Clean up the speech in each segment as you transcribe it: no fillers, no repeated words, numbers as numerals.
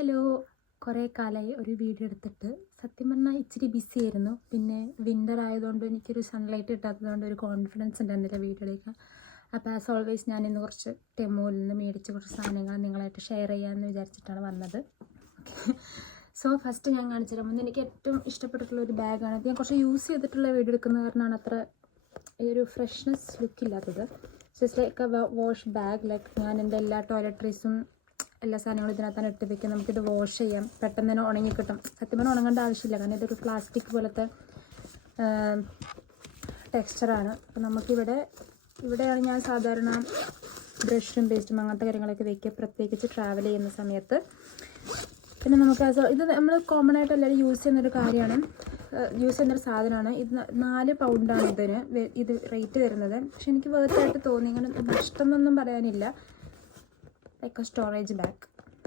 Hello, കുറേ കാലമായി ഒരു വീഡിയോ എടുത്തിട്ട്. സത്യം പറഞ്ഞാൽ ഇച്ചിരി ബിസി ആയിരുന്നു. പിന്നെ വിൻ്റർ ആയതുകൊണ്ട് എനിക്കൊരു സൺലൈറ്റ് കിട്ടാത്തതുകൊണ്ട് ഒരു കോൺഫിഡൻസ് ഉണ്ടായിരുന്നില്ല വീഡിയോ എടുക്കാൻ. അപ്പോൾ ആസ് ഓൾവേസ് ഞാൻ ഇന്ന് കുറച്ച് ടെമോയിൽ നിന്ന് മേടിച്ച കുറച്ച് സാധനങ്ങൾ നിങ്ങളായിട്ട് ഷെയർ ചെയ്യാമെന്ന് വിചാരിച്ചിട്ടാണ് വന്നത്. ഓക്കെ, സോ ഫസ്റ്റ് ഞാൻ കാണിച്ചു തരാം. മുന്നേ എനിക്ക് ഏറ്റവും ഇഷ്ടപ്പെട്ടിട്ടുള്ള ഒരു ബാഗാണ്. ഞാൻ കുറച്ച് യൂസ് ചെയ്തിട്ടുള്ള വീഡിയോ എടുക്കുന്ന കാരണമാണ് അത്ര ഈ ഒരു ഫ്രഷ്നെസ് ലുക്കില്ലാത്തത്. So it's like a wash bag. Like ഞാൻ എൻ്റെ എല്ലാ ടോയ്ലറ്ററീസും എല്ലാ സാധനങ്ങളും ഇതിനകത്താണ് ഇട്ട് വയ്ക്കുക. നമുക്കിത് വാഷ് ചെയ്യാം, പെട്ടെന്ന് തന്നെ ഉണങ്ങി കിട്ടും. സത്യം പറഞ്ഞാൽ ഉണങ്ങേണ്ട ആവശ്യമില്ല, കാരണം ഇതൊരു പ്ലാസ്റ്റിക് പോലത്തെ ടെക്സ്ചറാണ്. അപ്പോൾ ഇവിടെയാണ് ഞാൻ സാധാരണ ബ്രഷും പേസ്റ്റും അങ്ങനത്തെ കാര്യങ്ങളൊക്കെ വയ്ക്കുക, പ്രത്യേകിച്ച് ട്രാവൽ ചെയ്യുന്ന സമയത്ത്. പിന്നെ നമുക്ക് ഇത് നമ്മൾ കോമൺ ആയിട്ട് എല്ലാവരും യൂസ് ചെയ്യുന്നൊരു കാര്യമാണ്, യൂസ് ചെയ്യുന്നൊരു സാധനമാണ്. ഇത് 4 പൗണ്ടാണ് ഇത് റേറ്റ് വരുന്നത്. പക്ഷെ എനിക്ക് വേർത്തായിട്ട് തോന്നി, ഇങ്ങനെ നഷ്ടം എന്നൊന്നും പറയാനില്ല. Like A storage bag,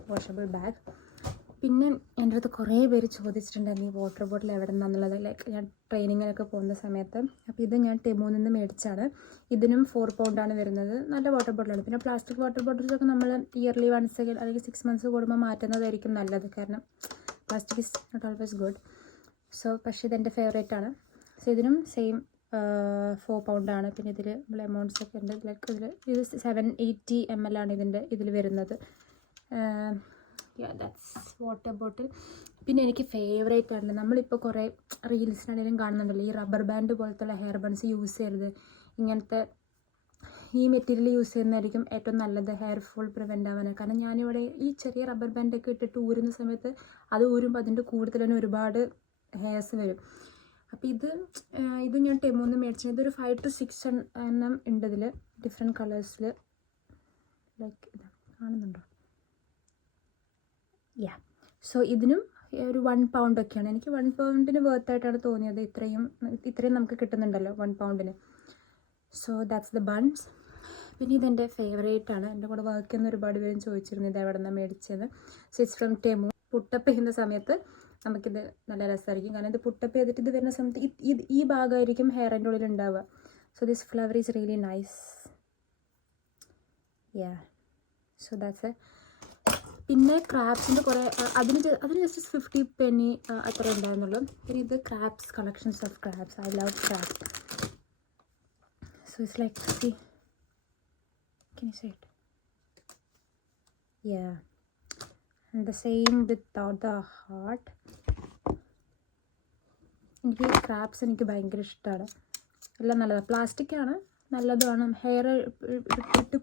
washable bag. പിന്നെ എൻ്റെ അടുത്ത് കുറേ പേര് ചോദിച്ചിട്ടുണ്ടായിരുന്നു ഈ വാട്ടർ ബോട്ടിൽ എവിടെ നിന്നാന്നുള്ളത്. ലൈക്ക് ഞാൻ ട്രെയിനിങ്ങിനൊക്കെ പോകുന്ന സമയത്ത്. അപ്പോൾ ഇത് ഞാൻ ടെമോയിൽ നിന്ന് മേടിച്ചാണ്. ഇതിനും 4 പൗണ്ടാണ് വരുന്നത്. നല്ല വാട്ടർ ബോട്ടിലാണ്. പിന്നെ പ്ലാസ്റ്റിക് വാട്ടർ ബോട്ടിൽസൊക്കെ നമ്മൾ ഇയർലി വൺസ് അല്ലെങ്കിൽ 6 months കൂടുമ്പോൾ മാറ്റുന്നതായിരിക്കും നല്ലത്, കാരണം plastic is not always good. So പക്ഷേ ഇതെൻ്റെ ഫേവറേറ്റ് ആണ്. സോ ഇതിനും സെയിം 4 പൗണ്ടാണ്. പിന്നെ ഇതിൽ നമ്മൾ എമൗണ്ട്സ് ഒക്കെ ഉണ്ട്. ലൈക്ക് ഇത് 780 ml ആണ് ഇതിൽ വരുന്നത്. That's water bottle. പിന്നെ എനിക്ക് ഫേവറേറ്റ് ആണ്, നമ്മളിപ്പോൾ കുറേ റീൽസിനാണെങ്കിലും കാണുന്നുണ്ടല്ലോ, ഈ റബ്ബർ ബാൻഡ് പോലത്തുള്ള ഹെയർ ബൺസ് യൂസ് ചെയ്യരുത്, ഇങ്ങനത്തെ ഈ മെറ്റീരിയൽ യൂസ് ചെയ്യുന്നതായിരിക്കും ഏറ്റവും നല്ലത് ഹെയർ ഫോൾ പ്രിവെൻ്റ് ആവാൻ. കാരണം ഞാനിവിടെ ഈ ചെറിയ റബ്ബർ ബാൻഡൊക്കെ ഇട്ടിട്ട് ഊരുന്ന സമയത്ത് അത് ഊരുമ്പോൾ അതിൻ്റെ കൂടുതൽ തന്നെ ഒരുപാട് ഹെയർസ് വരും. അപ്പോൾ ഇത് ഞാൻ ടെമോയിൽ നിന്ന് മേടിച്ചത്. ഇതൊരു 5 to 6 എണ്ണം ഉണ്ട് ഇതിൽ, ഡിഫറെൻറ്റ് കളേഴ്സിൽ. ലൈക്ക് ഇത് കാണുന്നുണ്ടോ? യാ. സോ ഇതിനും ഒരു 1 പൗണ്ടൊക്കെയാണ്. എനിക്ക് 1 പൗണ്ടിന് വേർത്തായിട്ടാണ് തോന്നിയത്. ഇത്രയും നമുക്ക് കിട്ടുന്നുണ്ടല്ലോ 1 പൗണ്ടിന്. So that's the buns. പിന്നെ ഇതെൻ്റെ ഫേവറേറ്റാണ്. എൻ്റെ കൂടെ വർക്ക് ചെയ്യുന്ന ഒരുപാട് പേരും ചോദിച്ചിരുന്നു ഇത് എവിടെ നിന്നാണ് മേടിച്ചത്. So it's from Temu. Put up ചെയ്യുന്ന സമയത്ത് നമുക്കിത് നല്ല രസമായിരിക്കും, കാരണം ഇത് പുട്ടപ്പ് ചെയ്തിട്ട് ഇത് വരുന്ന സമയത്ത് ഈ ഭാഗമായിരിക്കും ഹെയറിൻ്റെ ഉള്ളിൽ ഉണ്ടാവുക. So this flower is really nice. Yeah, so that's A. പിന്നെ ക്രാബ്സിൻ്റെ കുറേ അതിന് ജസ്റ്റ് 50 penny അത്ര ഉണ്ടായിരുന്നുള്ളൂ. പിന്നെ ഇത് crabs, collections of crabs. I love crabs. So it's like can you say it? Yeah, and the same without the heart. എനിക്ക് crabs എനിക്ക് ഭയങ്കര ഇഷ്ടമാണ്. എല്ലാം നല്ലതാണ്, പ്ലാസ്റ്റിക്കാണ്, നല്ലതുമാണ്. ഹെയർ ഇട്ട്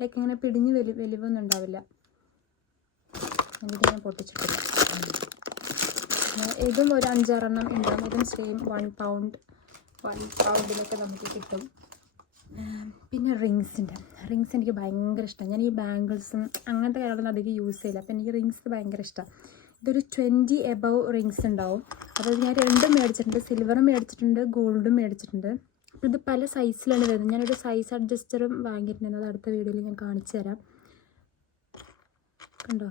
ലൈക്ക് ഇങ്ങനെ പിടിഞ്ഞ് വലിവൊന്നും ഉണ്ടാവില്ല. എന്നിട്ട് ഞാൻ പൊട്ടിച്ചിട്ടില്ല. ഇതും ഒരു 5-6 എണ്ണം ഉണ്ടാകും. ഇതും സെയിം 1 പൗണ്ടിനൊക്കെ നമുക്ക് കിട്ടും. പിന്നെ റിങ്സ് എനിക്ക് ഭയങ്കര ഇഷ്ടമാണ്. ഞാൻ ഈ ബാംഗിൾസും അങ്ങനത്തെ കാര്യങ്ങളൊന്നും അധികം യൂസ് ചെയ്യില്ല. അപ്പോൾ എനിക്ക് റിങ്സ് ഭയങ്കര ഇഷ്ടമാണ്. ഇതൊരു 20 above റിങ്സ് ഉണ്ടാവും. അപ്പോൾ ഞാൻ 2 മേടിച്ചിട്ടുണ്ട്, സിൽവറും മേടിച്ചിട്ടുണ്ട്, ഗോൾഡും മേടിച്ചിട്ടുണ്ട്. അപ്പോൾ ഇത് പല സൈസിലാണ് വരുന്നത്. ഞാനൊരു സൈസ് അഡ്ജസ്റ്ററും വാങ്ങിയിട്ടുണ്ട്, അത് അടുത്ത വീഡിയോയിൽ ഞാൻ കാണിച്ചു തരാം. കണ്ടോ,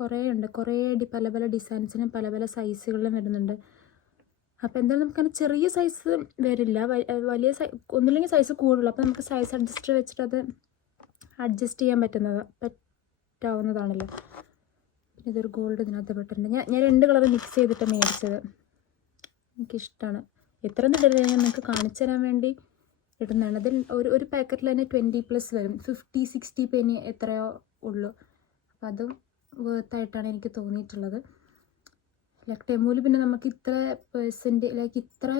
കുറേ ഉണ്ട്, പല പല ഡിസൈൻസിനും പല പല സൈസുകളിലും വരുന്നുണ്ട്. അപ്പോൾ എന്തായാലും നമുക്കങ്ങനെ ചെറിയ സൈസ് വരില്ല, വലിയ ഒന്നുമില്ലെങ്കിൽ സൈസ് കൂടുള്ളൂ. അപ്പോൾ നമുക്ക് സൈസ് അഡ്ജസ്റ്റർ വെച്ചിട്ട് അത് അഡ്ജസ്റ്റ് ചെയ്യാൻ പറ്റാവുന്നതാണല്ലോ. പിന്നെ ഇതൊരു ഗോൾഡ് ഇതിനകത്ത് പെട്ടിട്ടുണ്ട്. ഞാൻ 2 കളർ മിക്സ് ചെയ്തിട്ട് മേടിച്ചത്. എനിക്കിഷ്ടമാണ്. എത്ര ഒന്നും ഇടരുത്, ഞാൻ നിങ്ങൾക്ക് കാണിച്ചു തരാൻ വേണ്ടി ഇടുന്നതാണ്. അതിൽ ഒരു പാക്കറ്റിൽ തന്നെ 20+ വരും. 50-60 penny എത്രയോ ഉള്ളൂ. അപ്പോൾ അതും വേർത്തായിട്ടാണ് എനിക്ക് തോന്നിയിട്ടുള്ളത്. ലൈക്ക് ടെമോയിൽ പിന്നെ നമുക്ക് ഇത്ര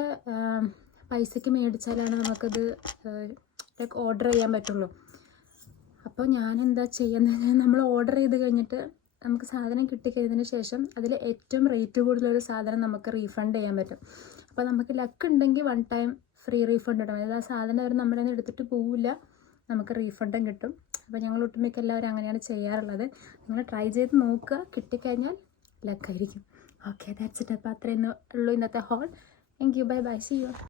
പൈസയ്ക്ക് മേടിച്ചാലാണ് നമുക്കത് ലൈക്ക് ഓർഡർ ചെയ്യാൻ പറ്റുള്ളൂ. അപ്പോൾ ഞാൻ എന്താ ചെയ്യുന്നത്, നമ്മൾ ഓർഡർ ചെയ്ത് കഴിഞ്ഞിട്ട് നമുക്ക് സാധനം കിട്ടിക്കഴിഞ്ഞതിന് ശേഷം അതിൽ ഏറ്റവും റേറ്റ് കൂടുതലൊരു സാധനം നമുക്ക് റീഫണ്ട് ചെയ്യാൻ പറ്റും. അപ്പോൾ നമുക്ക് ലക്ക് ഉണ്ടെങ്കിൽ 1 time ഫ്രീ റീഫണ്ട് കിട്ടും. അതായത് ആ സാധനം അവർ നമ്മുടെ നിന്ന് എടുത്തിട്ട് പോവില്ല, നമുക്ക് റീഫണ്ടും കിട്ടും. അപ്പോൾ ഞങ്ങൾ ഒട്ടുമിക്ക എല്ലാവരും അങ്ങനെയാണ് ചെയ്യാറുള്ളത്. നിങ്ങൾ ട്രൈ ചെയ്ത് നോക്കുക, കിട്ടിക്കഴിഞ്ഞാൽ ലക്കായിരിക്കും. Okay, that's it. അപ്പോൾ അത്രയൊന്നും ഉള്ളൂ ഇന്നത്തെ haul. Thank you, bye bye, see U.